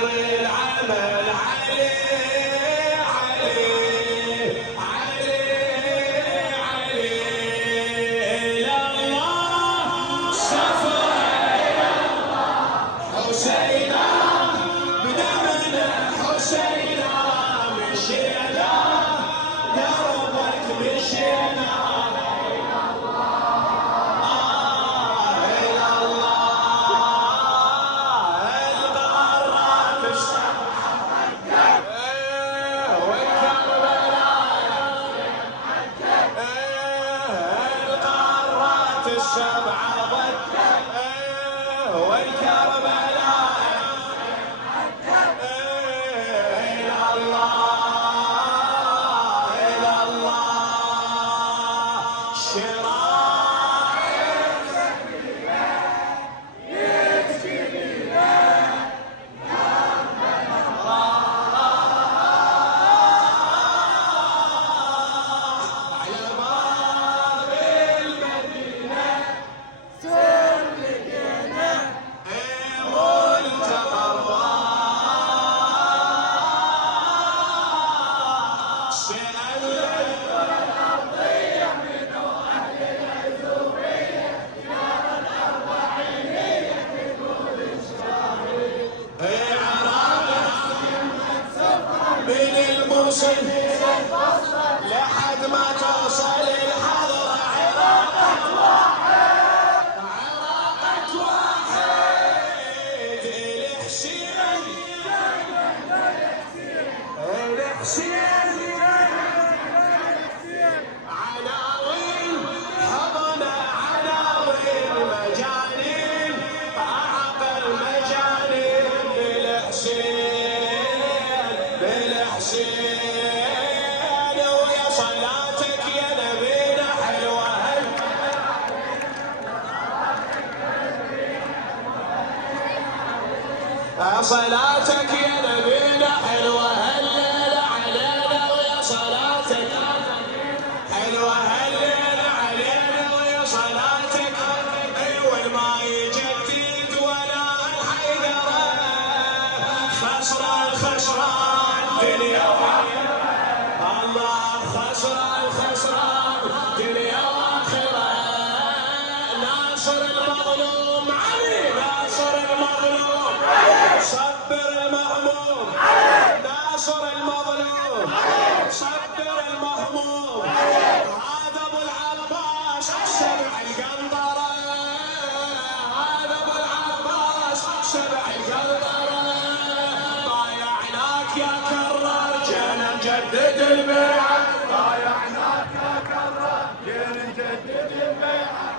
خير العمل علي علي علي علي إلى الله سفرة حسينا بدمنا حسينا مشينا دربك مشينا السبعة ضد والكربلاء إلى الله إلى الله شرايط يكتب على باب المدينة من الموصل لحد ما توصل الحضرة عراقة واحد عراقة واحد الحسين الحسين عناوين حضنا عناوين مجانين أعقل مجانين بالحسين ويا صلاتك يا نبينا حلوة صلاتك يا نبينا حلوة هالليلة علينا ويا صلاتك حلوة هالليلة علينا ويا صلاتك أيوة ما يجدد ولا الحيدرة خسران خسران دنيا الله خسران خسران دنيا واخرة ناصر المظلوم علي ناصر المظلوم صبر المهموم ناصر المظلوم صبر المهموم هذا ابو العباس سبع القنطرة هذا ابو العباس سبع القنطرة ضايعناك يا كرار جينا نجدد البيعة ضايعناك يا كرار جينا نجدد البيعة